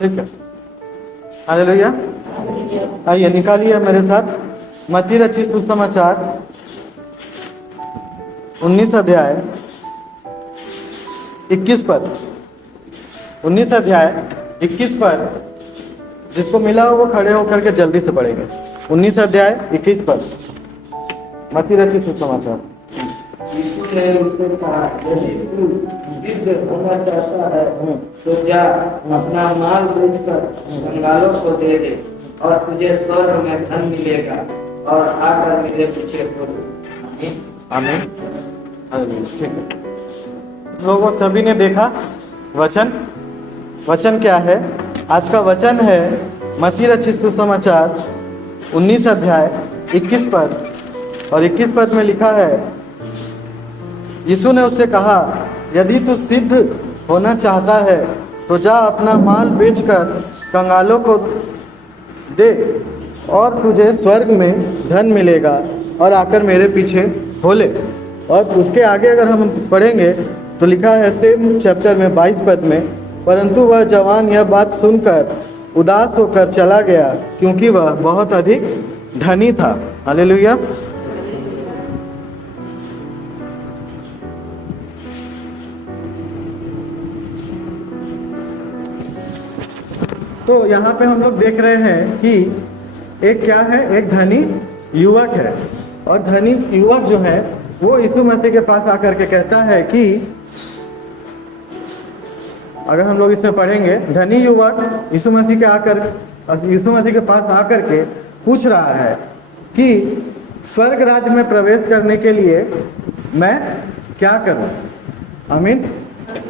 ठीक है, हालेलुया। आइए निकालिए मेरे साथ मत्ती रचित सुसमाचार 19 अध्याय 21 पद। 19 अध्याय 21 पद, जिसको मिला हो वो खड़े होकर के जल्दी से पढ़ेंगे। 19 अध्याय 21 पद, मत्ती रचित सुसमाचार। यीशु ने उससे कहा, यदि तू सिद्ध होना चाहता है तो जा, अपना माल बेचकर कंगालों को दे दे, और तुझे स्वर्ग में धन मिलेगा, और आकर मेरे पीछे हो। आमीन। आमीन, हालेलुया। ठीक है, लोगों सभी ने देखा वचन। वचन क्या है? आज का वचन है मत्ती रचित सुसमाचार 19 अध्याय 21 पद, और 21 पद में लिखा है, यीशु ने उससे कहा, यदि तू सिद्ध होना चाहता है तो जा, अपना माल बेचकर कंगालों को दे, और तुझे स्वर्ग में धन मिलेगा, और आकर मेरे पीछे हो ले। और उसके आगे अगर हम पढ़ेंगे तो लिखा है सेम चैप्टर में 22 पद में, परंतु वह जवान यह बात सुनकर उदास होकर चला गया, क्योंकि वह बहुत अधिक धनी था। हालेलुया। तो यहाँ पे हम लोग देख रहे हैं कि एक क्या है, एक धनी युवक है, और धनी युवक जो है वो यीशु मसीह के पास आकर के कहता है कि, अगर हम लोग इसमें पढ़ेंगे, धनी युवक यीशु मसीह के पास आकर के पूछ रहा है कि स्वर्ग राज्य में प्रवेश करने के लिए मैं क्या करूं। आमीन।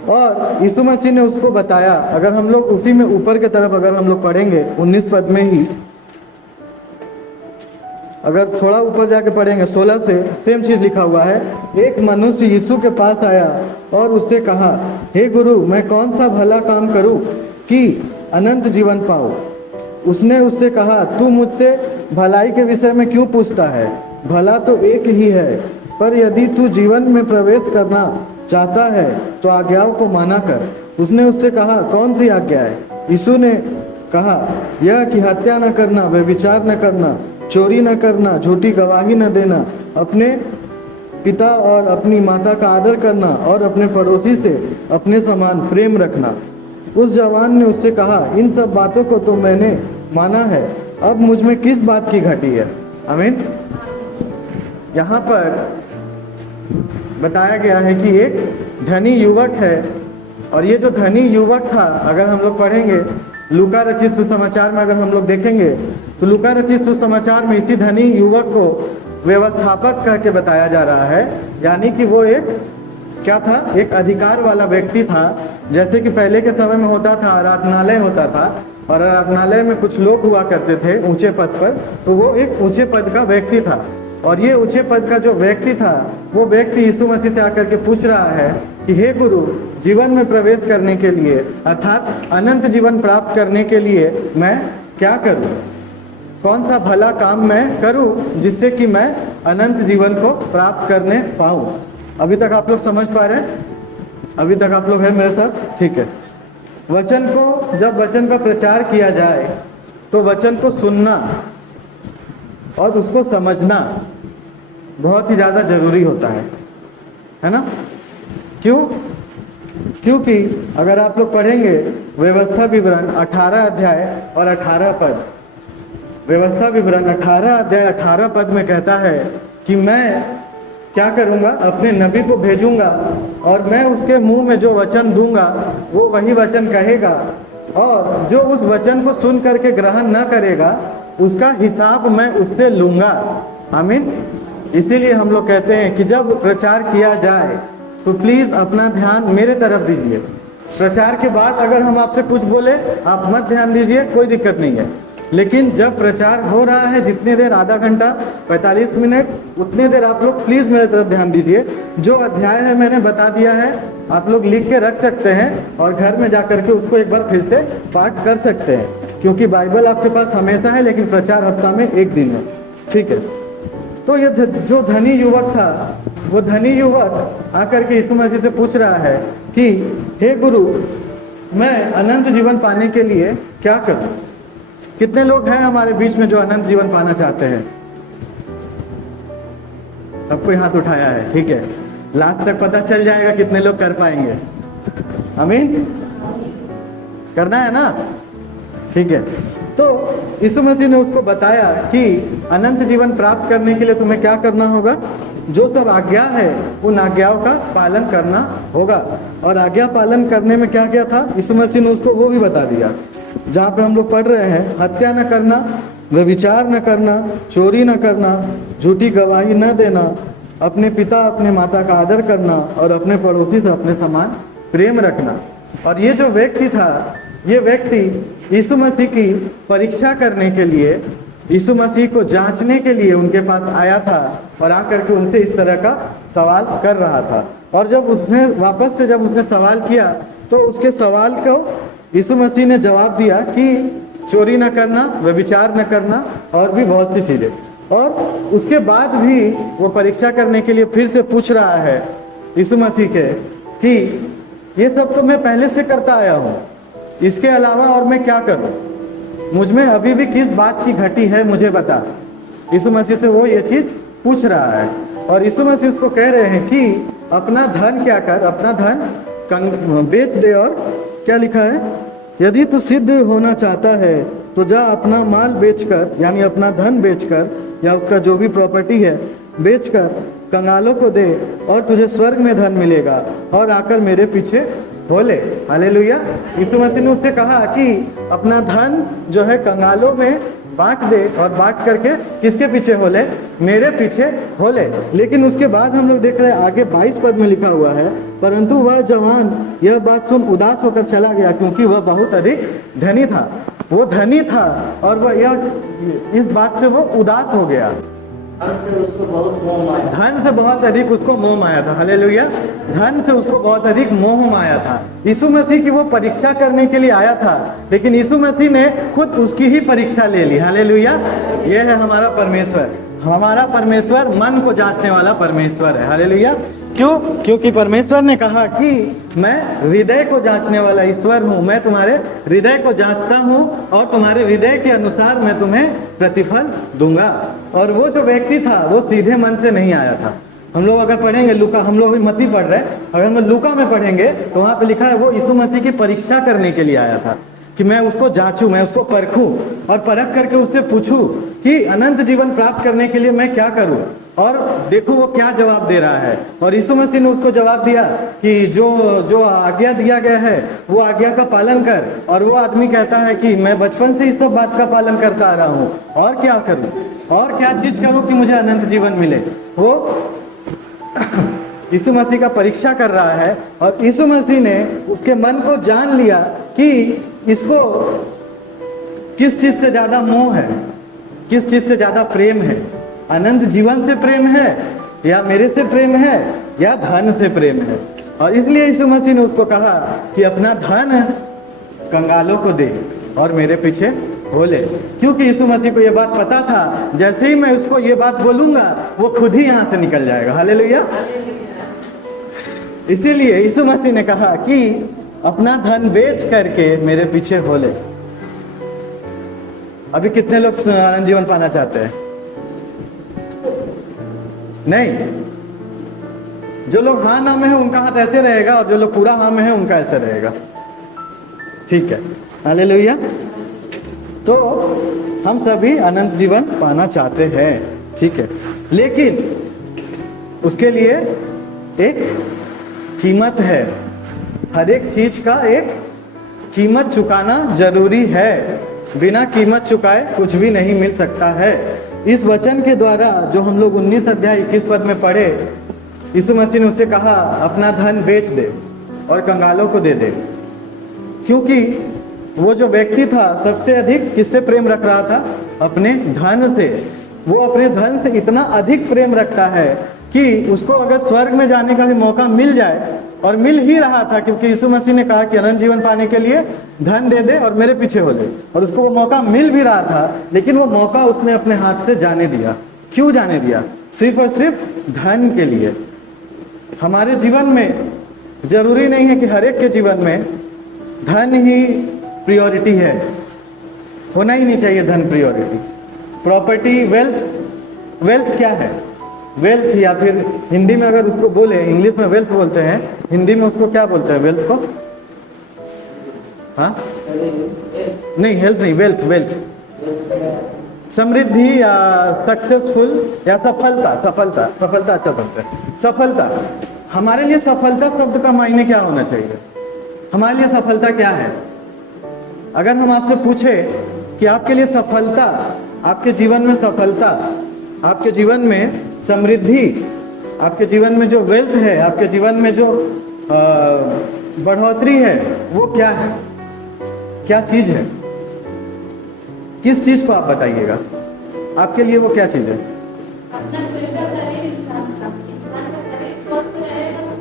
और यीशु मसीह ने उसको बताया। अगर हम लोग उसी में ऊपर के तरफ अगर हम लोग पढ़ेंगे 19 पद में ही, अगर थोड़ा ऊपर जाके पढ़ेंगे 16 से, सेम चीज लिखा हुआ है। एक मनुष्य यीशु के पास आया और उससे कहा, हे गुरु, मैं कौन सा भला काम करूं कि अनंत जीवन पाऊं। उसने उससे कहा, तू मुझसे भलाई के विषय में क्यों पूछता है? भला तो एक ही है, पर यदि तू जीवन में प्रवेश करना चाहता है तो आज्ञाओं को माना कर। उसने उससे कहा, कौन सी आज्ञा है? यीशु ने कहा, यह कि हत्या न करना, व्यभिचार न करना, चोरी न करना, झूठी गवाही न देना, अपने पिता और अपनी माता का आदर करना, और अपने पड़ोसी से अपने समान प्रेम रखना। उस जवान ने उससे कहा, इन सब बातों को तो मैंने माना है, अब मुझ में किस बात की घटी है? आमीन। यहाँ पर बताया गया है कि एक धनी युवक है, और ये जो धनी युवक था, अगर हम लोग पढ़ेंगे लूका रचित सुसमाचार में, अगर हम लोग देखेंगे तो लूका रचित सुसमाचार में इसी धनी युवक को व्यवस्थापक करके बताया जा रहा है। यानी कि वो एक क्या था, एक अधिकार वाला व्यक्ति था। जैसे कि पहले के समय में होता था, आराधनालय होता था, और आराधनालय में कुछ लोग हुआ करते थे ऊंचे पद पर, तो वो एक ऊंचे पद का व्यक्ति था। और ये ऊंचे पद का जो व्यक्ति था, वो व्यक्ति यीशु मसीह से आकर के पूछ रहा है कि हे गुरु, जीवन में प्रवेश करने के लिए, अर्थात अनंत जीवन प्राप्त करने के लिए मैं क्या करूं? कौन सा भला काम मैं करूं जिससे कि मैं अनंत जीवन को प्राप्त करने पाऊं? अभी तक आप लोग समझ पा रहे हैं? अभी तक आप लोग हैं मेरे साथ? ठीक है। वचन को, जब वचन का प्रचार किया जाए तो वचन को सुनना और उसको समझना बहुत ही ज़्यादा जरूरी होता है ना? क्यों? क्योंकि अगर आप लोग पढ़ेंगे व्यवस्था विवरण 18 अध्याय और 18 पद, व्यवस्था विवरण 18 अध्याय 18 पद में कहता है कि मैं क्या करूंगा, अपने नबी को भेजूंगा, और मैं उसके मुंह में जो वचन दूंगा वो वही वचन कहेगा, और जो उस वचन को सुन करके ग्रहण न करेगा उसका हिसाब मैं उससे लूंगा। आमीन। इसीलिए हम लोग कहते हैं कि जब प्रचार किया जाए तो प्लीज अपना ध्यान मेरे तरफ दीजिए। प्रचार के बाद अगर हम आपसे कुछ बोले, आप मत ध्यान दीजिए, कोई दिक्कत नहीं है। लेकिन जब प्रचार हो रहा है, जितने देर, आधा घंटा, 45 मिनट, उतने देर आप लोग प्लीज मेरे तरफ ध्यान दीजिए। जो अध्याय है मैंने बता दिया है, आप लोग लिख के रख सकते हैं और घर में जाकर के उसको एक बार फिर से पाठ कर सकते हैं, क्योंकि बाइबल आपके पास हमेशा है, लेकिन प्रचार हफ्ता में एक दिन है। ठीक है। तो ये जो धनी युवक था, वो धनी युवक आकर के यीशु मसीह से पूछ रहा है कि हे गुरु, मैं अनंत जीवन पाने के लिए क्या करूं? कितने लोग हैं हमारे बीच में जो अनंत जीवन पाना चाहते हैं? सबको हाथ उठाया है, ठीक है। लास्ट तक पता चल जाएगा कितने लोग कर पाएंगे। आमीन। करना है ना, ठीक है। तो यीशु मसीह ने उसको बताया कि अनंत जीवन प्राप्त करने के लिए तुम्हें क्या करना होगा। जो सब आज्ञा है उन आज्ञाओं का पालन करना होगा। और आज्ञा पालन करने में क्या क्या था, यीशु मसीह ने उसको वो भी बता दिया। जहाँ पे हम लोग पढ़ रहे हैं, हत्या न करना, व्यभिचार न करना, चोरी न करना, झूठी गवाही न देना, अपने पिता अपने माता का आदर करना और अपने पड़ोसी से अपने समान प्रेम रखना। और ये जो व्यक्ति था, ये व्यक्ति यीशु मसीह की परीक्षा करने के लिए, यीशु मसीह को जांचने के लिए उनके पास आया था और आकर के उनसे इस तरह का सवाल कर रहा था। और जब उसने वापस से जब उसने सवाल किया तो उसके सवाल को यीशु मसीह ने जवाब दिया कि चोरी न करना, व्यभिचार न करना और भी बहुत सी चीजें। और उसके बाद भी वो परीक्षा करने के लिए फिर से पूछ रहा है यीशु मसीह के कि ये सब तो मैं पहले से करता आया हूँ, इसके अलावा और मैं क्या करूँ? मुझ में अभी भी किस बात की घटी है, मुझे बता। यीशु मसीह से वो ये चीज पूछ रहा है। और यीशु मसीह उसको कह रहे हैं कि अपना धन क्या कर, अपना धन बेच दे। और क्या लिखा है, यदि तू सिद्ध होना चाहता है तो जा अपना माल बेचकर, यानी अपना धन बेचकर या उसका जो भी प्रॉपर्टी है बेचकर कंगालों को दे और तुझे स्वर्ग में धन मिलेगा और आकर मेरे पीछे हो ले। हालेलुया। यीशु मसीह ने उससे कहा कि अपना धन जो है कंगालों में बांट दे और बांट करके किसके पीछे हो ले? मेरे पीछे हो ले। लेकिन उसके बाद हम लोग देख रहे हैं आगे 22 पद में लिखा हुआ है, परंतु वह जवान यह बात सुन उदास होकर चला गया क्योंकि वह बहुत अधिक धनी था। वो धनी था और वह इस बात से वो उदास हो गया। धन से उसको बहुत मोह माया, धन से बहुत अधिक उसको मोह माया था। हालेलुया। धन से उसको बहुत अधिक मोह माया था। यीशु मसीह की वो परीक्षा करने के लिए आया था, लेकिन यीशु मसीह ने खुद उसकी ही परीक्षा ले ली। हालेलुया। ये है हमारा परमेश्वर। हमारा परमेश्वर मन को जांचने वाला परमेश्वर है। हालेलुया। क्यों? क्योंकि परमेश्वर ने कहा कि मैं हृदय को जांचने वाला ईश्वर हूँ। मैं तुम्हारे हृदय को जांचता हूँ और तुम्हारे हृदय के अनुसार मैं तुम्हें प्रतिफल दूंगा। और वो जो व्यक्ति था वो सीधे मन से नहीं आया था। हम लोग अगर पढ़ेंगे लूका, हम लोग अभी मत्ती पढ़ रहे हैं, अगर हम लूका में पढ़ेंगे तो वहाँ पे लिखा है वो यीशु मसीह की परीक्षा करने के लिए आया था कि मैं उसको जांचूं, मैं उसको परखूं और परख करके उससे पूछूं कि अनंत जीवन प्राप्त करने के लिए मैं क्या करूं। और देखो वो क्या जवाब दे रहा है। और यीशु मसीह ने उसको जवाब दिया कि जो आज्ञा दिया गया है वो आज्ञा का पालन कर। और वो आदमी कहता है कि मैं बचपन से इस सब बात का पालन करता आ रहा हूँ, और क्या करूँ, और क्या चीज करूँ कि मुझे अनंत जीवन मिले। वो यीशु मसीह का परीक्षा कर रहा है और यीशु मसीह ने उसके मन को जान लिया कि इसको किस चीज से ज्यादा मोह है, किस चीज से ज्यादा प्रेम है। अनंत जीवन से प्रेम है या मेरे से प्रेम है या धन से प्रेम है। और इसलिए यीशु मसीह ने उसको कहा कि अपना धन कंगालों को दे और मेरे पीछे हो ले। क्योंकि यीशु मसीह को यह बात पता था, जैसे ही मैं उसको ये बात बोलूंगा वो खुद ही यहां से निकल जाएगा। हालेलुया। इसीलिए यीशु मसीह ने कहा कि अपना धन बेच करके मेरे पीछे हो ले। अभी कितने लोग अनंत जीवन पाना चाहते हैं? नहीं। जो लोग हाँ ना में है उनका हाथ ऐसे रहेगा और जो लोग पूरा हाँ में है उनका ऐसे रहेगा। ठीक है। हालेलुया। तो हम सभी अनंत जीवन पाना चाहते हैं, ठीक है, लेकिन उसके लिए एक कीमत है। हर एक चीज का एक कीमत चुकाना जरूरी है। बिना कीमत चुकाए कुछ भी नहीं मिल सकता है। इस वचन के द्वारा जो हम लोग 19 अध्याय 21 पद में पढ़े, यीशु मसीह ने उससे कहा अपना धन बेच दे और कंगालों को दे दे। क्योंकि वो जो व्यक्ति था सबसे अधिक किससे प्रेम रख रहा था? अपने धन से। वो अपने धन से इतना अधिक प्रेम रखता है कि उसको अगर स्वर्ग में जाने का भी मौका मिल जाए, और मिल ही रहा था, क्योंकि यीशु मसीह ने कहा कि अनंत जीवन पाने के लिए धन दे दे और मेरे पीछे हो ले, और उसको वो मौका मिल भी रहा था, लेकिन वो मौका उसने अपने हाथ से जाने दिया। क्यों जाने दिया? सिर्फ और सिर्फ धन के लिए। हमारे जीवन में जरूरी नहीं है कि हर एक के जीवन में धन ही प्रियोरिटी है, होना ही नहीं चाहिए धन प्रियोरिटी। प्रॉपर्टी, वेल्थ, वेल्थ क्या है? वेल्थ, या फिर हिंदी में अगर उसको बोले, इंग्लिश में वेल्थ बोलते हैं, हिंदी में उसको क्या बोलते हैं वेल्थ को? हाँ नहीं, हेल्थ नहीं, वेल्थ, वेल्थ, समृद्धि या सक्सेसफुल या सफलता, सफलता, सफलता अच्छा शब्द है, सफलता। हमारे लिए सफलता शब्द का मायने क्या होना चाहिए? हमारे लिए सफलता क्या है? अगर हम आपसे पूछे कि आपके लिए सफलता, आपके जीवन में सफलता, आपके जीवन में समृद्धि, आपके जीवन में जो वेल्थ है, आपके जीवन में जो बढ़ोतरी है, वो क्या है? क्या चीज है? किस चीज को आप बताइएगा? आपके लिए वो क्या चीज है?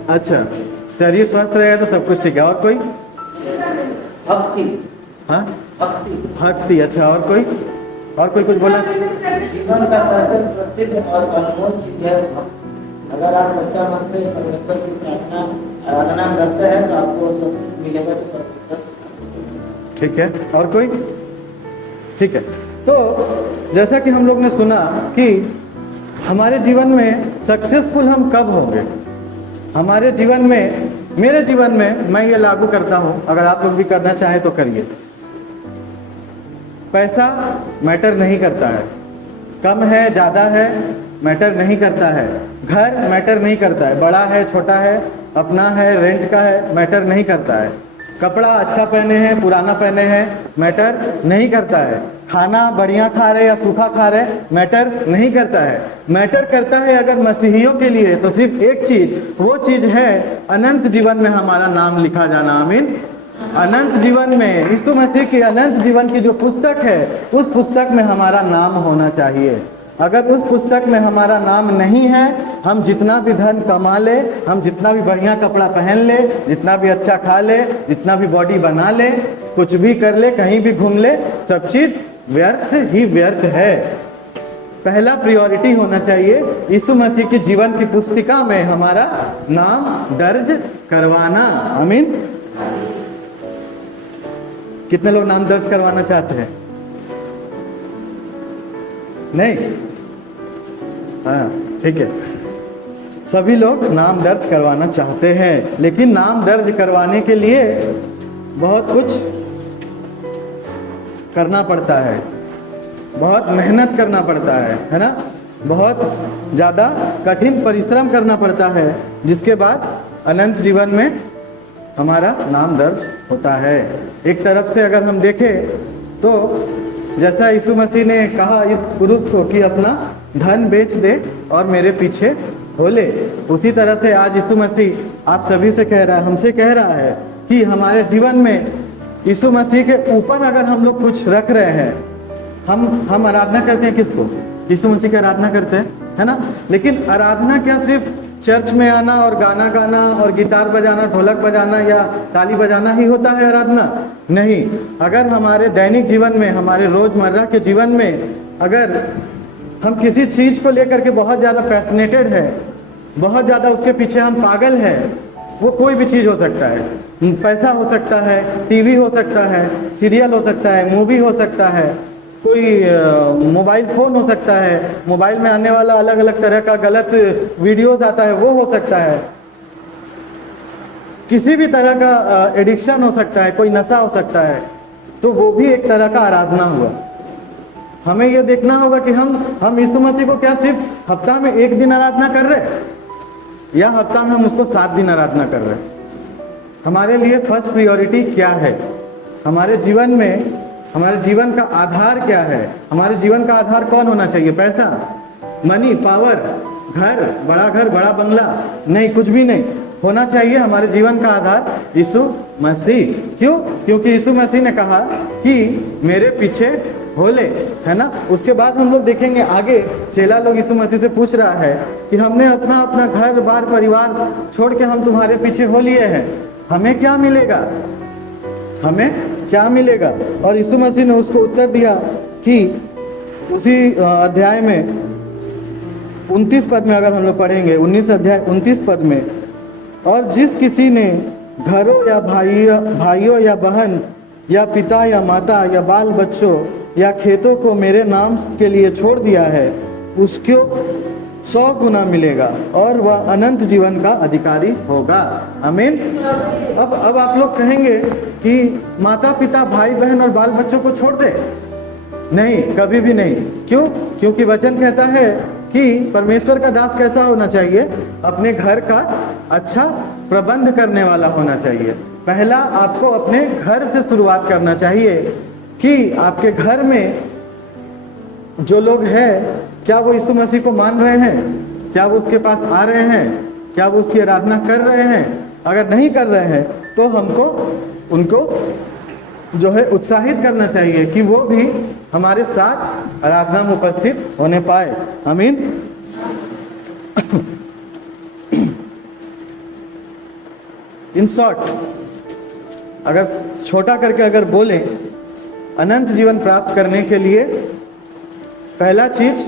अच्छा, शरीर स्वस्थ रहेगा तो सब कुछ ठीक है। और कोई? भक्ति। हाँ, भक्ति। भक्ति। अच्छा, और कोई? और कोई कुछ बोला? जीवन का सबसे प्रसिद्ध और अनमोल चीज है भक्ति। अगर आप सच्चा मन से परमेश्वर की प्रार्थना आराधना करते हैं तो आपको सब कुछ मिलेगा। तो परमेश्वर ठीक है। और कोई? ठीक है। तो जैसा कि हम लोग ने सुना कि हमारे जीवन में सक्सेसफुल हम कब होंगे? हमारे जीवन में, मेरे जीवन में मैं ये लागू करता हूं, अगर आप लोग भी करना चाहें तो करिए। पैसा मैटर नहीं करता है, कम है ज़्यादा है मैटर नहीं करता है, घर मैटर नहीं करता है, बड़ा है छोटा है, अपना है रेंट का है, मैटर नहीं करता है, कपड़ा अच्छा पहने हैं पुराना पहने हैं मैटर नहीं करता है, खाना बढ़िया खा रहे या सूखा खा रहे मैटर नहीं करता है। मैटर करता है अगर मसीहियों के लिए तो सिर्फ एक चीज, वो चीज है अनंत जीवन में हमारा नाम लिखा जाना। आमीन। अनंत जीवन में, यीशु मसीह की अनंत जीवन की जो पुस्तक है, उस पुस्तक में हमारा नाम होना चाहिए। अगर उस पुस्तक में हमारा नाम नहीं है, हम जितना भी धन कमा ले, हम जितना भी बढ़िया कपड़ा पहन ले, जितना भी अच्छा खा ले, जितना भी बॉडी बना ले, कुछ भी कर ले, कहीं भी घूम ले, सब चीज व्यर्थ ही व्यर्थ है। पहला प्रायोरिटी होना चाहिए यीशु मसीह की जीवन की पुस्तिका में हमारा नाम दर्ज करवाना। आमीन। कितने लोग नाम दर्ज करवाना चाहते हैं? नहीं? हाँ, ठीक है। सभी लोग नाम दर्ज करवाना चाहते हैं, लेकिन नाम दर्ज करवाने के लिए बहुत कुछ करना पड़ता है, बहुत मेहनत करना पड़ता है ना? बहुत ज़्यादा कठिन परिश्रम करना पड़ता है, जिसके बाद अनंत जीवन में हमारा नाम दर्ज होता है। एक तरफ से अगर हम देखें तो जैसा यीशु मसीह ने कहा इस पुरुष को कि अपना धन बेच दे और मेरे पीछे हो ले, उसी तरह से आज यीशु मसीह आप सभी से कह रहा है, हमसे कह रहा है कि हमारे जीवन में यीशु मसीह के ऊपर अगर हम लोग कुछ रख रहे हैं, हम आराधना करते हैं किसको? यीशु मसीह की आराधना करते हैं, है ना? लेकिन आराधना क्या सिर्फ चर्च में आना और गाना गाना और गिटार बजाना, ढोलक बजाना या ताली बजाना ही होता है आराधना? नहीं। अगर हमारे दैनिक जीवन में, हमारे रोजमर्रा के जीवन में अगर हम किसी चीज को लेकर के बहुत ज्यादा पैशनेटेड है, बहुत ज्यादा उसके पीछे हम पागल है, वो कोई भी चीज हो सकता है, पैसा हो सकता है, टीवी हो सकता है, सीरियल हो सकता है, मूवी हो सकता है, कोई मोबाइल फोन हो सकता है, मोबाइल में आने वाला अलग अलग तरह का गलत वीडियोस आता है वो हो सकता है, किसी भी तरह का एडिक्शन हो सकता है, कोई नशा हो सकता है, तो वो भी एक तरह का आराधना हुआ। हमें यह देखना होगा कि हम यीशु मसीह को क्या सिर्फ हफ्ता में एक दिन आराधना कर रहे या हफ्ता में हम उसको 7 दिन आराधना कर रहे? हमारे लिए फर्स्ट प्रायोरिटी क्या है? हमारे जीवन में हमारे जीवन का आधार क्या है? हमारे जीवन का आधार कौन होना चाहिए? पैसा, मनी, पावर, घर, बड़ा बंगला? नहीं, कुछ भी नहीं होना चाहिए। हमारे जीवन का आधार यीशु मसीह। क्यों? क्योंकि यीशु मसीह ने कहा कि मेरे पीछे हो ले, है ना? उसके बाद हम लोग देखेंगे आगे, चेला लोग यीशु मसीह से पूछ रहा है कि हमने अपना अपना घर बार परिवार छोड़ के हम तुम्हारे पीछे हो लिए हैं, हमें क्या मिलेगा? हमें क्या मिलेगा? और यीशु मसीह ने उसको उत्तर दिया कि उसी अध्याय में 29 पद में अगर हम लोग पढ़ेंगे, 19 अध्याय 29 पद में, और जिस किसी ने घरों या भाइयों या बहन या पिता या माता या बाल बच्चों या खेतों को मेरे नाम के लिए छोड़ दिया है, उसको 100 गुना मिलेगा और वह अनंत जीवन का अधिकारी होगा। आमीन। अब आप लोग कहेंगे कि माता पिता भाई बहन और बाल बच्चों को छोड़ दे। नहीं, कभी भी नहीं। क्यों? क्योंकि वचन कहता है कि परमेश्वर का दास कैसा होना चाहिए? अपने घर का अच्छा प्रबंध करने वाला होना चाहिए। पहला आपको अपने घर से शुरुआत करना चाहिए कि आपके घर में जो लोग हैं, क्या वो यीशु मसीह को मान रहे हैं? क्या वो उसके पास आ रहे हैं? क्या वो उसकी आराधना कर रहे हैं? अगर नहीं कर रहे हैं तो हमको उनको जो है उत्साहित करना चाहिए कि वो भी हमारे साथ आराधना में उपस्थित होने पाए। आमीन। इन शॉर्ट, अगर छोटा करके अगर बोले, अनंत जीवन प्राप्त करने के लिए पहला चीज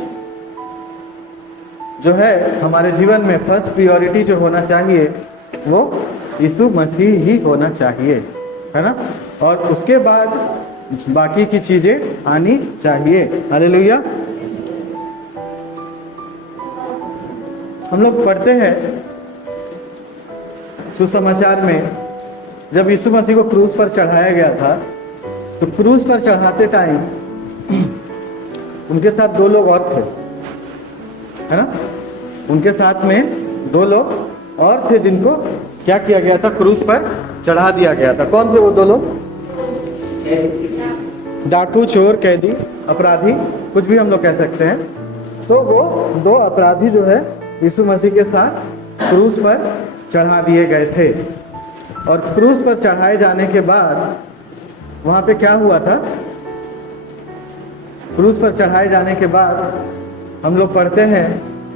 जो है हमारे जीवन में फर्स्ट प्रायोरिटी जो होना चाहिए वो यीशु मसीह ही होना चाहिए, है ना? और उसके बाद बाकी की चीजें आनी चाहिए। हालेलुया। हम लोग पढ़ते हैं सुसमाचार में, जब यीशु मसीह को क्रूस पर चढ़ाया गया था, तो क्रूस पर चढ़ाते टाइम उनके साथ 2 लोग और थे, है ना? उनके साथ में 2 लोग और थे जिनको क्या किया गया था? क्रूस पर चढ़ा दिया गया था। कौन थे वो 2 लोग? डाकू, चोर, कैदी, अपराधी, कुछ भी हम लोग कह सकते हैं। तो वो 2 अपराधी जो है यीशु मसीह के साथ क्रूस पर चढ़ा दिए गए थे। और क्रूस पर चढ़ाए जाने के बाद वहां पे क्या हुआ था? क्रूस पर चढ़ाए जाने के बाद हम लोग पढ़ते हैं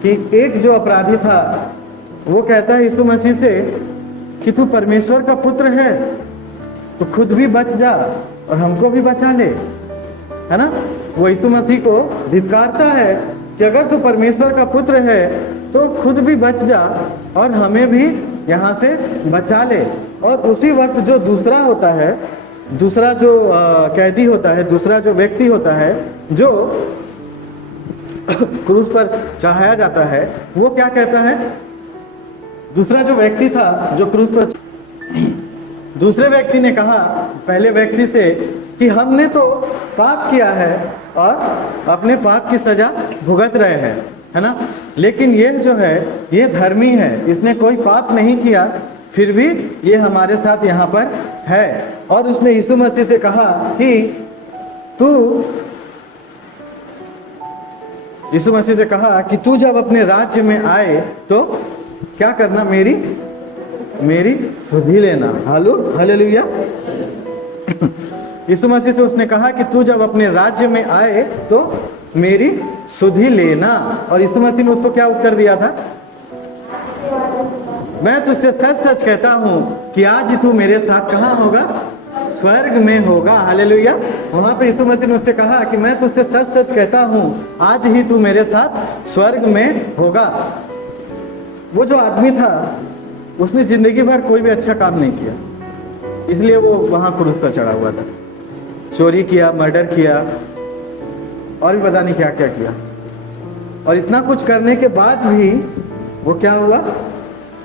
कि एक जो अपराधी था वो कहता है यीशु मसीह से कि तू परमेश्वर का पुत्र है तो खुद भी बच जा और हमको भी बचा ले, है ना? वो यीशु मसीह को धिक्कारता है कि अगर तू परमेश्वर का पुत्र है तो खुद भी बच जा और हमें भी यहाँ से बचा ले। और उसी वक्त जो दूसरा होता है, दूसरा जो कैदी होता है, दूसरा जो व्यक्ति होता है जो क्रूस पर चढ़ाया जाता है, वो क्या कहता है? दूसरा जो व्यक्ति था जो क्रूस पर, दूसरे व्यक्ति ने कहा पहले व्यक्ति से कि हमने तो पाप किया है और अपने पाप की सजा भुगत रहे हैं, है ना? लेकिन ये जो है ये धर्मी है, इसने कोई पाप नहीं किया, फिर भी ये हमारे साथ यहाँ पर है। और उसने यीशु मसीह से कहा कि यीशु मसीह से कहा कि तू जब अपने राज्य में आए तो क्या करना? मेरी सुधि लेना। हालेलुया। यीशु मसीह से उसने कहा कि तू जब अपने राज्य में आए तो मेरी सुधि लेना। और यीशु मसीह ने उसको क्या उत्तर दिया था? मैं तुझसे सच सच कहता हूं कि आज ही तू मेरे साथ कहाँ होगा? स्वर्ग में होगा। हालेलुया। वहां पे यीशु मसीह ने उससे कहा कि मैं तुझसे सच सच कहता हूं आज ही तू मेरे साथ स्वर्ग में होगा। वो जो आदमी था उसने जिंदगी भर कोई भी अच्छा काम नहीं किया, इसलिए वो वहां क्रूस पर चढ़ा हुआ था। चोरी किया, मर्डर किया और भी पता नहीं क्या क्या किया। और इतना कुछ करने के बाद भी वो क्या हुआ?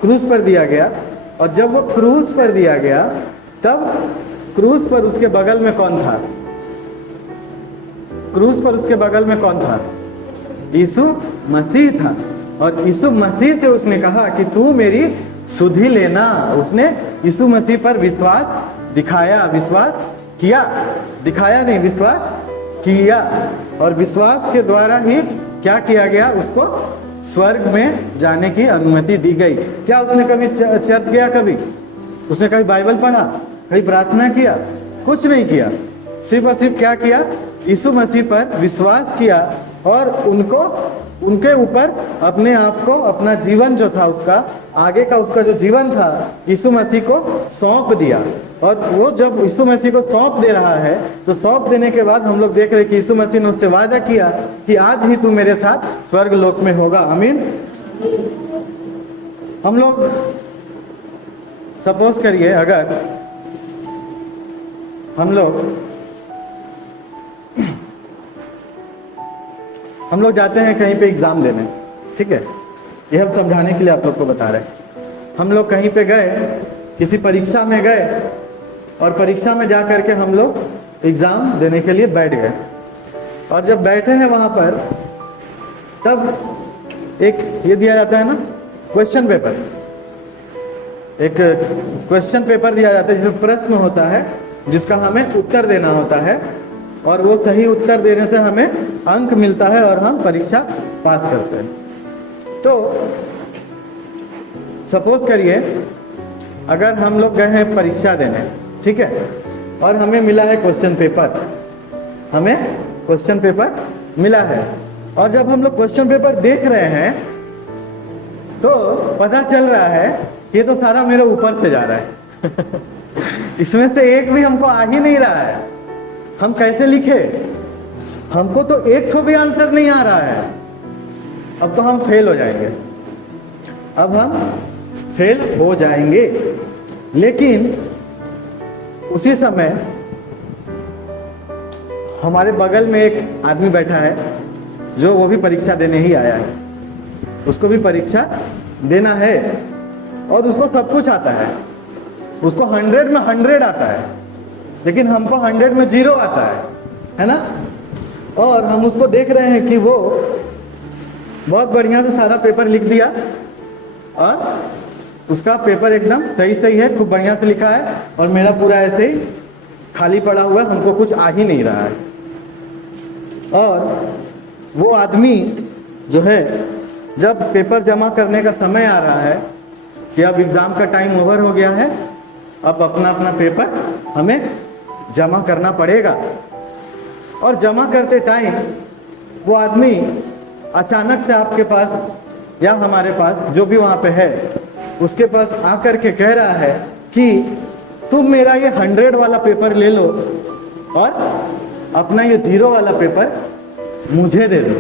क्रूस पर दिया गया। और जब वो क्रूस पर दिया गया तब क्रूस पर उसके बगल में कौन था? क्रूस पर उसके बगल में कौन था? यीशु मसीह था। और यीशु मसीह से उसने कहा कि तू मेरी सुधि लेना। उसने यीशु मसीह पर विश्वास दिखाया, विश्वास किया, दिखाया नहीं, विश्वास किया। और विश्वास के द्वारा ही क्या किया गया? उसको स्वर्ग में जाने की अनुमति दी गई। क्या उसने कभी चर्च गया? कभी उसने कभी बाइबल पढ़ा? कभी प्रार्थना किया? कुछ नहीं किया। सिर्फ और सिर्फ क्या किया? यीशु मसीह पर विश्वास किया और उनके ऊपर अपने आप को, अपना जीवन जो था उसका आगे का उसका जो जीवन था यीशु मसीह को सौंप दिया। और वो जब यीशु मसीह को सौंप दे रहा है तो सौंप देने के बाद हम लोग देख रहे हैं कि यीशु मसीह ने उससे वादा किया कि आज ही तू मेरे साथ स्वर्ग लोक में होगा। आमीन। हम लोग सपोज करिए अगर हम लोग जाते हैं कहीं पे एग्ज़ाम देने, ठीक है, ये हम समझाने के लिए आप लोग को बता रहे हैं। हम लोग कहीं पे गए, किसी परीक्षा में गए और परीक्षा में जा करके हम लोग एग्ज़ाम देने के लिए बैठ गए, और जब बैठे हैं वहाँ पर तब एक ये दिया जाता है ना क्वेश्चन पेपर, एक क्वेश्चन पेपर दिया जाता है जिसमें प्रश्न होता है जिसका हमें उत्तर देना होता है, और वो सही उत्तर देने से हमें अंक मिलता है और हम परीक्षा पास करते हैं। तो सपोज करिए अगर हम लोग गए हैं परीक्षा देने, ठीक है, और हमें मिला है क्वेश्चन पेपर, हमें क्वेश्चन पेपर मिला है, और जब हम लोग क्वेश्चन पेपर देख रहे हैं तो पता चल रहा है ये तो सारा मेरे ऊपर से जा रहा है इसमें से एक भी हमको आ ही नहीं रहा है, हम कैसे लिखे, हमको तो एक ठो भी आंसर नहीं आ रहा है, अब तो हम फेल हो जाएंगे, अब हम फेल हो जाएंगे। लेकिन उसी समय हमारे बगल में एक आदमी बैठा है जो वो भी परीक्षा देने ही आया है, उसको भी परीक्षा देना है और उसको सब कुछ आता है, उसको 100 में 100 आता है, लेकिन हमको 100 में 0 आता है ना। और हम उसको देख रहे हैं कि वो बहुत बढ़िया से सारा पेपर लिख दिया और उसका पेपर एकदम सही सही है, खूब बढ़िया से लिखा है, और मेरा पूरा ऐसे ही खाली पड़ा हुआ है, हमको कुछ आ ही नहीं रहा है। और वो आदमी जो है जब पेपर जमा करने का समय आ रहा है कि अब एग्ज़ाम का टाइम ओवर हो गया है, अब अपना अपना पेपर हमें जमा करना पड़ेगा, और जमा करते टाइम वो आदमी अचानक से आपके पास या हमारे पास जो भी वहाँ पे है उसके पास आकर के कह रहा है कि तुम मेरा ये 100 वाला पेपर ले लो और अपना ये 0 वाला पेपर मुझे दे दो।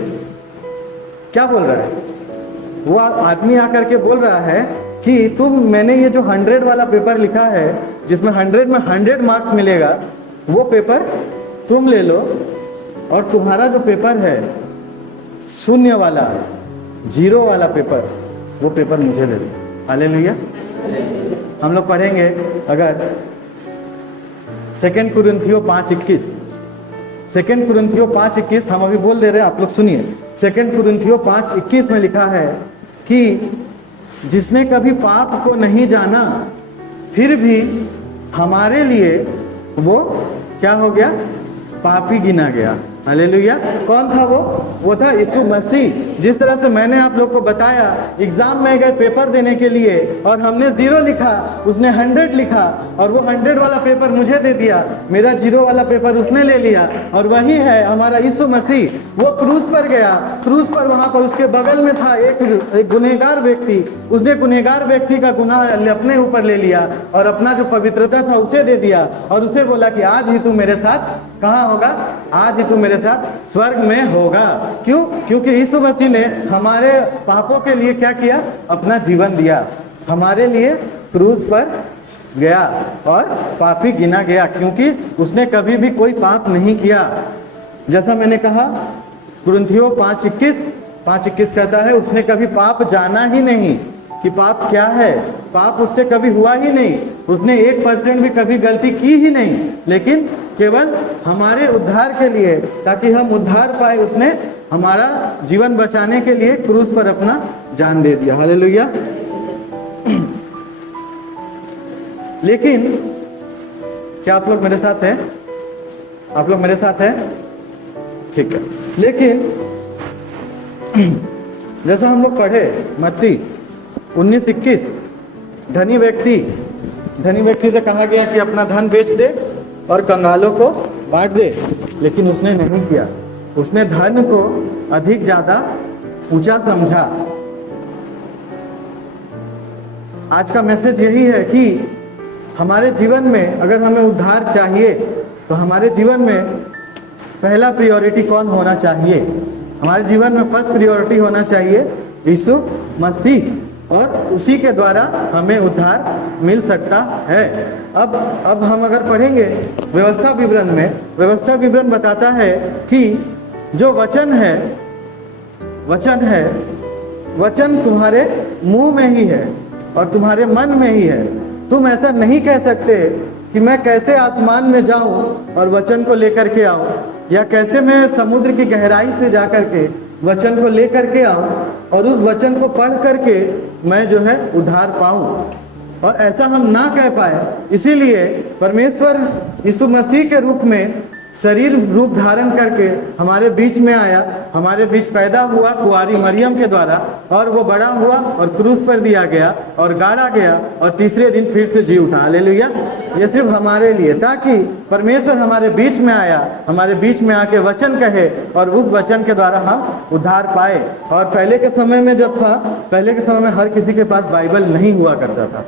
क्या बोल रहा है वो आदमी? आकर के बोल रहा है कि मैंने ये जो 100 वाला पेपर लिखा है जिसमें 100 में 100 मार्क्स मिलेगा, वो पेपर तुम ले लो, और तुम्हारा जो पेपर है 0 वाला 0 वाला पेपर, वो पेपर मुझे दे दो। हालेलुया। हम लोग पढ़ेंगे अगर 2 कुरिन्थियों 5:21, 2 कुरिन्थियों 5:21 हम अभी बोल दे रहे हैं, आप लोग सुनिए। 2 कुरिन्थियों 5:21 में लिखा है कि जिसने कभी पाप को नहीं जाना फिर भी हमारे लिए वो क्या हो गया? पापी गिना गया। हालेलुया। कौन था वो था यीशु मसीह। जिस तरह से मैंने आप लोग को बताया, एग्जाम में गए पेपर देने के लिए और हमने 0 लिखा, उसने 100 लिखा, और वो 100 वाला पेपर मुझे दे दिया, मेरा 0 वाला पेपर उसने ले लिया। और वही है हमारा यीशु मसीह। वो क्रूस पर गया, क्रूस पर वहां पर उसके बगल में था एक गुनहगार व्यक्ति, उसने गुनहगार व्यक्ति का गुनाह अपने ऊपर ले लिया और अपना जो पवित्रता था उसे दे दिया, और उसे बोला कि आज ही तू मेरे साथ कहाँ होगा? आज ही तू मेरे साथ स्वर्ग में होगा। क्यों? क्योंकि यीशु मसीह ने हमारे पापों के लिए क्या किया? अपना जीवन दिया, हमारे लिए क्रूस पर गया और पापी गिना गया, क्योंकि उसने कभी भी कोई पाप नहीं किया। जैसा मैंने कहा कुरिन्थियों 5:21 कहता है उसने कभी पाप जाना ही नहीं कि पाप क्या है, पाप उससे कभी हुआ ही नहीं, उसने 1% भी कभी गलती की ही नहीं, लेकिन केवल हमारे उद्धार के लिए, ताकि हम उद्धार पाए, उसने हमारा जीवन बचाने के लिए क्रूस पर अपना जान दे दिया। हालेलुया। लेकिन क्या आप लोग मेरे साथ हैं? आप लोग मेरे साथ हैं? ठीक है। लेकिन जैसा हम लोग पढ़े मत्ती 19:21, धनी व्यक्ति से कहा गया कि अपना धन बेच दे और कंगालों को बांट दे, लेकिन उसने नहीं किया। उसने धन को अधिक ज्यादा ऊंचा समझा। आज का मैसेज यही है कि हमारे जीवन में अगर हमें उद्धार चाहिए तो हमारे जीवन में पहला प्रायोरिटी कौन होना चाहिए? हमारे जीवन में फर्स्ट प्रायोरिटी होना चाहिए यीशु मसीह। और उसी के द्वारा हमें उद्धार मिल सकता है। अब हम अगर पढ़ेंगे व्यवस्था विवरण में, व्यवस्था विवरण बताता है कि जो वचन है, वचन तुम्हारे मुंह में ही है और तुम्हारे मन में ही है। तुम ऐसा नहीं कह सकते कि मैं कैसे आसमान में जाऊं और वचन को लेकर के आऊं, या कैसे मैं समुद्र की गहराई से जा करके वचन को लेकर के आऊं और उस वचन को पढ़ करके मैं जो है उद्धार पाऊं। और ऐसा हम ना कह पाए, इसीलिए परमेश्वर यीशु मसीह के रूप में शरीर रूप धारण करके हमारे बीच में आया, हमारे बीच पैदा हुआ कुंवारी मरियम के द्वारा, और वो बड़ा हुआ और क्रूस पर दिया गया और गाड़ा गया और तीसरे दिन फिर से जी उठा। हालेलुया। ये सिर्फ हमारे लिए, ताकि परमेश्वर हमारे बीच में आया, हमारे बीच में आके वचन कहे और उस वचन के द्वारा हम उद्धार पाए। और पहले के समय में जब था, पहले के समय में हर किसी के पास बाइबल नहीं हुआ करता था,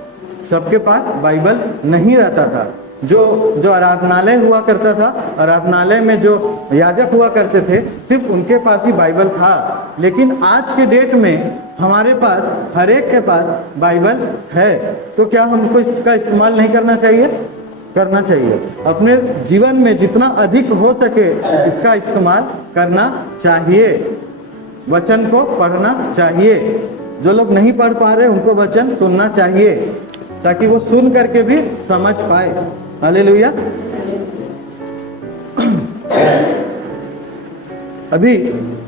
सबके पास बाइबल नहीं रहता था। जो आराधनालय हुआ करता था, आराधनालय में जो याजक हुआ करते थे, सिर्फ उनके पास ही बाइबल था। लेकिन आज के डेट में हमारे पास, हर एक के पास बाइबल है। तो क्या हमको इसका इस्तेमाल नहीं करना चाहिए? करना चाहिए। अपने जीवन में जितना अधिक हो सके इसका इस्तेमाल करना चाहिए, वचन को पढ़ना चाहिए। जो लोग नहीं पढ़ पा रहे उनको वचन सुनना चाहिए, ताकि वो सुन करके भी समझ पाए। हालेलुया। अभी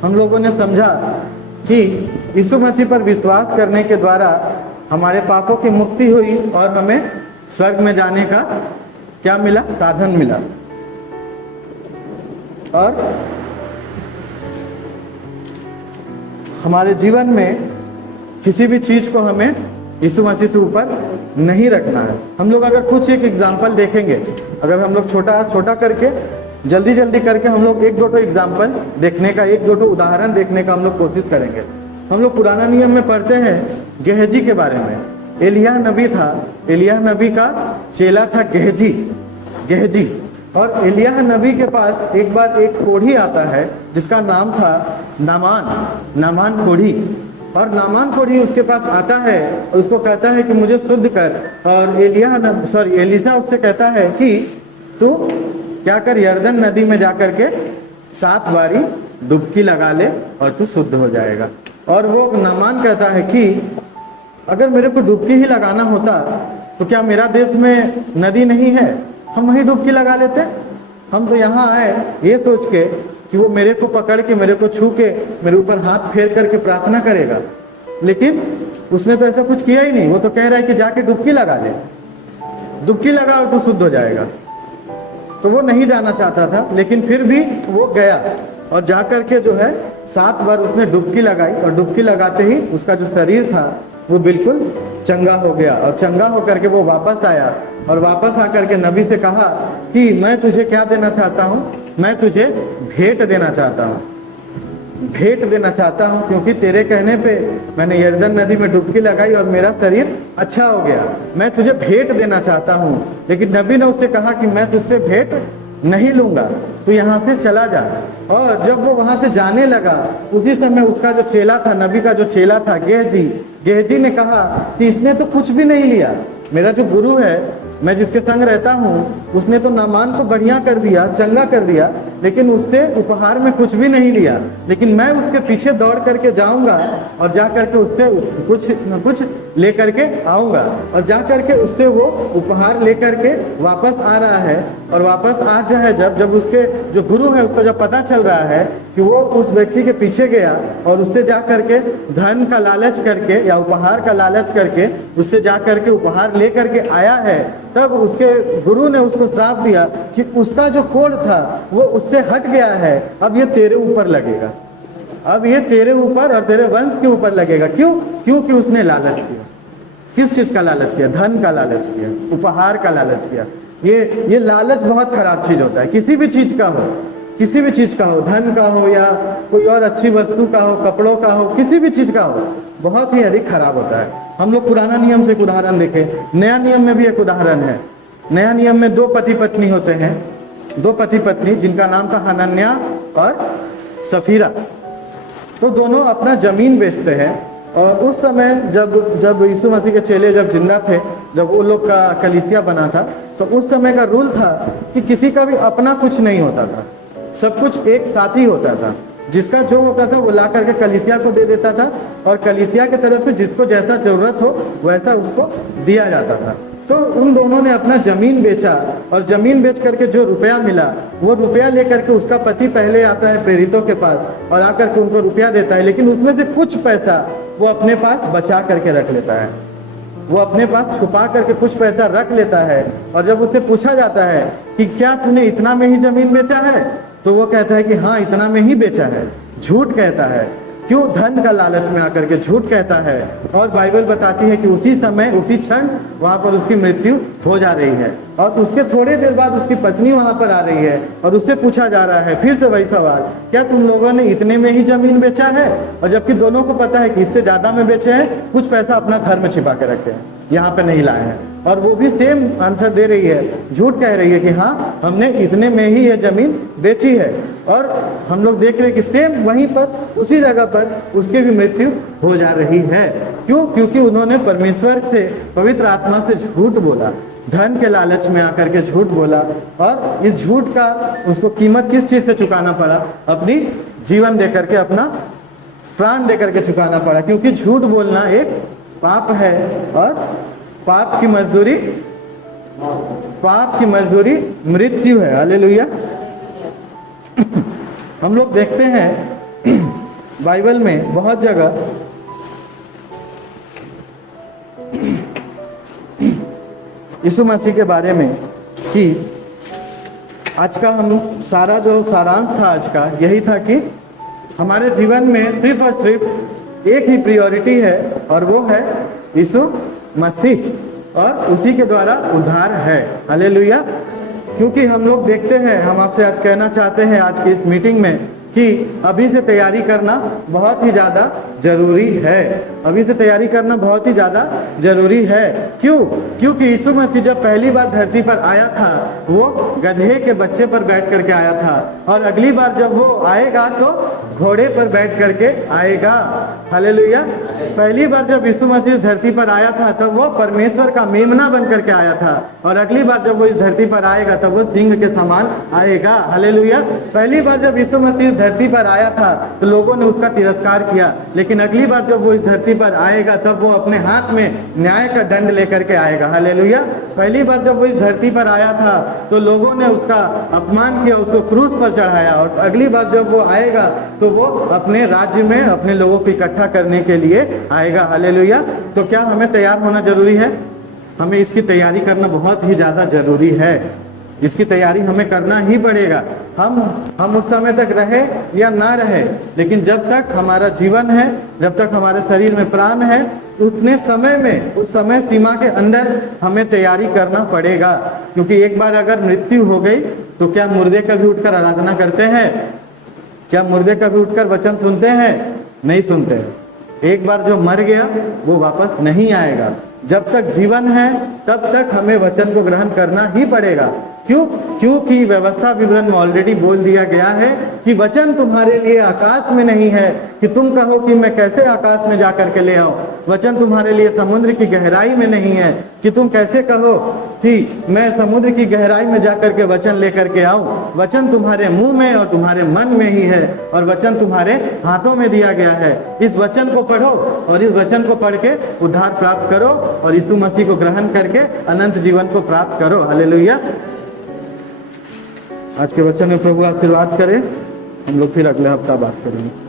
हम लोगों ने समझा कि यीशु मसीह पर विश्वास करने के द्वारा हमारे पापों की मुक्ति हुई और हमें स्वर्ग में जाने का क्या मिला? साधन मिला। और हमारे जीवन में किसी भी चीज को हमें यीशु मसीह से ऊपर नहीं रखना है। हम लोग अगर कुछ एक एग्जाम्पल देखेंगे, अगर हम लोग छोटा करके जल्दी करके हम लोग एक दो एग्जाम्पल देखने का, एक दो उदाहरण देखने का हम लोग कोशिश करेंगे। हम लोग पुराना नियम में पढ़ते हैं गेहजी के बारे में। एलिय्याह नबी था, एलिय्याह नबी का चेला था गेहजी। और एलिय्याह नबी के पास एक बार एक कोढ़ी आता है जिसका नाम था नामान कोढ़ी। और नामान कोढ़ी उसके पास आता है और उसको कहता है कि मुझे शुद्ध कर। और एलीशा उससे कहता है कि तू क्या कर, यरदन नदी में जाकर के 7 बारी डुबकी लगा ले और तू शुद्ध हो जाएगा। और वो नामान कहता है कि अगर मेरे को डुबकी ही लगाना होता तो क्या मेरा देश में नदी नहीं है, हम वहीं डुबकी लगा लेते। हम तो यहाँ आए ये सोच के कि वो मेरे को पकड़ के, मेरे को छू के, मेरे ऊपर हाथ फेर करके प्रार्थना करेगा, लेकिन उसने तो ऐसा कुछ किया ही नहीं। वो तो कह रहा है कि जाके डुबकी लगा ले, डुबकी लगा और तू शुद्ध हो जाएगा। तो वो नहीं जाना चाहता था, लेकिन फिर भी वो गया और जा करके जो है 7 बार उसने डुबकी लगाई। और डुबकी लगाते ही उसका जो शरीर था वो बिल्कुल चंगा हो गया। और चंगा होकर के वो वापस आया और वापस आकर के नबी से कहा कि मैं तुझे क्या देना चाहता हूँ, मैं तुझे भेंट देना चाहता हूँ, भेंट देना चाहता हूँ, क्योंकि तेरे कहने पे मैंने यरदन नदी में डुबकी लगाई और मेरा शरीर अच्छा हो गया। मैं तुझे भेंट देना चाहता हूँ। लेकिन नबी ने उससे कहा कि मैं तुझसे भेंट नहीं लूंगा, तू यहाँ से चला जा। और जब वो वहां से जाने लगा, उसी समय उसका जो चेला था, नबी का जो चेला था गेहजी ने कहा कि इसने तो कुछ भी नहीं लिया, मेरा जो गुरु है, मैं जिसके संग रहता हूँ, उसने तो नामान को बढ़िया कर दिया, चंगा कर दिया, लेकिन उससे उपहार में कुछ भी नहीं लिया। लेकिन मैं उसके पीछे दौड़ करके जाऊंगा और जा करके उससे कुछ न कुछ ले करके आऊंगा। और जा करके उससे वो उपहार ले करके वापस आ रहा है। और वापस आ जाए जब उसके जो गुरु है उसको जब पता चल रहा है कि वो उस व्यक्ति के पीछे गया और उससे जा करके धन का लालच करके या उपहार का लालच करके उससे जा करके उपहार ले करके आया है, तब उसके गुरु ने उसको श्राप दिया कि उसका जो कोढ़ था वो उससे हट गया है, अब ये तेरे ऊपर लगेगा, अब ये तेरे ऊपर और तेरे वंश के ऊपर लगेगा। क्यों? क्योंकि उसने लालच किया। किस चीज का लालच किया? धन का लालच किया, उपहार का लालच किया। ये लालच बहुत खराब चीज होता है, किसी भी चीज का हो, किसी भी चीज का हो, धन का हो या कोई और अच्छी वस्तु का हो, कपड़ों का हो, किसी भी चीज का हो, बहुत ही अधिक खराब होता है। हम लोग पुराना नियम से एक उदाहरण देखें, नया नियम में भी एक उदाहरण है। नया नियम में 2 पति पत्नी होते हैं, 2 पति पत्नी जिनका नाम था हनन्याह और सफीरा। तो दोनों अपना जमीन बेचते हैं और उस समय जब यीशु मसीह के चेले जब जिंदा थे, जब वो लोग का कलीसिया बना था, तो उस समय का रूल था कि किसी का भी अपना कुछ नहीं होता था, सब कुछ एक साथ ही होता था। जिसका जो होता था वो ला करके कलीसिया को दे देता था, और कलीसिया की तरफ से जिसको जैसा जरूरत हो वैसा उसको दिया जाता था। तो उन दोनों ने अपना जमीन बेचा, और जमीन बेच करके जो रुपया मिला वो रुपया लेकर के उसका पति पहले आता है प्रेरितों के पास और आकर के उनको रुपया देता है, लेकिन उसमें से कुछ पैसा वो अपने पास बचा करके रख लेता है, वो अपने पास छुपा करके कुछ पैसा रख लेता है। और जब उससे पूछा जाता है कि क्या तूने इतना में ही जमीन बेचा है, तो वो कहता है कि हाँ इतना में ही बेचा है। झूठ कहता है, क्यों? धन का लालच में आकर के झूठ कहता है। और बाइबल बताती है कि उसी समय उसी क्षण वहां पर उसकी मृत्यु हो जा रही है, और उसके थोड़े देर बाद उसकी पत्नी वहां पर आ रही है और उससे पूछा जा रहा है फिर से वही सवाल, क्या तुम लोगों ने इतने में ही जमीन बेचा है? और जबकि दोनों को पता है कि इससे ज्यादा में बेचे हैं, कुछ पैसा अपना घर में छिपा के रखे हैं, यहाँ पे नहीं लाए हैं। और वो भी सेम आंसर दे रही है, झूठ कह रही है कि हाँ हमने इतने में ही ये जमीन बेची है। और हम लोग देख रहे हैं कि सेम वहीं पर उसी जगह पर उसकी भी मृत्यु हो जा रही है। क्यों? क्योंकि उन्होंने परमेश्वर से, पवित्र आत्मा से झूठ बोला, धन के लालच में आकर के झूठ बोला, और इस झूठ का उसको कीमत किस चीज से चुकाना पड़ा? अपनी जीवन देकर के, अपना प्राण देकर के चुकाना पड़ा, क्योंकि झूठ बोलना एक पाप है, और पाप की मजदूरी मृत्यु है। हालेलुया। हम लोग देखते हैं बाइबल में बहुत जगह यीशु मसीह के बारे में कि आज का हम सारा जो सारांश था आज का यही था कि हमारे जीवन में सिर्फ और सिर्फ एक ही प्रायोरिटी है, और वो है यीशु मसीह, और उसी के द्वारा उद्धार है। हालेलुया। क्योंकि हम लोग देखते हैं, हम आपसे आज कहना चाहते हैं आज की इस मीटिंग में कि अभी से तैयारी करना बहुत ही ज़्यादा जरूरी है। अभी से तैयारी करना बहुत ही ज़्यादा जरूरी है। क्यों? क्योंकि यीशु मसीह जब पहली बार धरती पर आया था वो गधे के बच्चे पर बैठ करके आया था, और अगली बार जब वो आएगा तो घोड़े पर बैठ करके आएगा। हालेलुया। पहली बार जब यीशु मसीह धरती पर आया था तब वो परमेश्वर का मेमना बन करके आया था, और अगली बार जब वो इस धरती पर आएगा तब वो सिंह के समान आएगा। हालेलुया। पहली बार जब यीशु मसीह धरती पर आया था तो लोगों ने उसका तिरस्कार किया, लेकिन अगली बार जब वो इस धरती पर आएगा तब वो अपने हाथ में न्याय का दंड लेकर के आएगा। हालेलुया। पहली बार जब वो इस धरती पर आया था तो लोगों ने उसका अपमान किया, उसको क्रूस पर चढ़ाया, और अगली बार जब वो आएगा तो वो अपने राज्य में अपने लोगों को इकट्ठा करने के लिए आएगा। हालेलुया। तो क्या हमें तैयार होना जरूरी है? हमें इसकी तैयारी करना बहुत ही ज्यादा जरूरी है। इसकी तैयारी हमें करना ही पड़ेगा। हम उस समय तक रहे या ना रहे, लेकिन जब तक हमारा जीवन है, जब तक हमारे शरीर में प्राण है, उतने समय में, उस समय सीमा के अंदर हमें तैयारी करना पड़ेगा। क्योंकि एक बार अगर मृत्यु हो गई तो क्या मुर्दे कभी उठकर आराधना करते हैं? क्या मुर्दे कभी उठकर वचन सुनते हैं? नहीं सुनते। एक बार जो मर गया वो वापस नहीं आएगा। जब तक जीवन है तब तक हमें वचन को ग्रहण करना ही पड़ेगा। क्यों? क्योंकि व्यवस्था विवरण में ऑलरेडी बोल दिया गया है कि वचन तुम्हारे लिए आकाश में नहीं है कि तुम कहो कि मैं कैसे आकाश में जाकर के ले आऊं। वचन तुम्हारे लिए समुद्र की गहराई में नहीं है कि तुम कैसे कहो कि मैं समुद्र की गहराई में जाकर के वचन लेकर के आऊं। वचन तुम्हारे मुंह में और तुम्हारे मन में ही है, और वचन तुम्हारे हाथों में दिया गया है। इस वचन को पढ़ो और इस वचन को पढ़ के उद्धार प्राप्त करो, और यीशु मसीह को ग्रहण करके अनंत जीवन को प्राप्त करो। हालेलुया। आज के वचन में प्रभु आशीर्वाद करे। हम लोग फिर अगले हफ्ता बात करेंगे।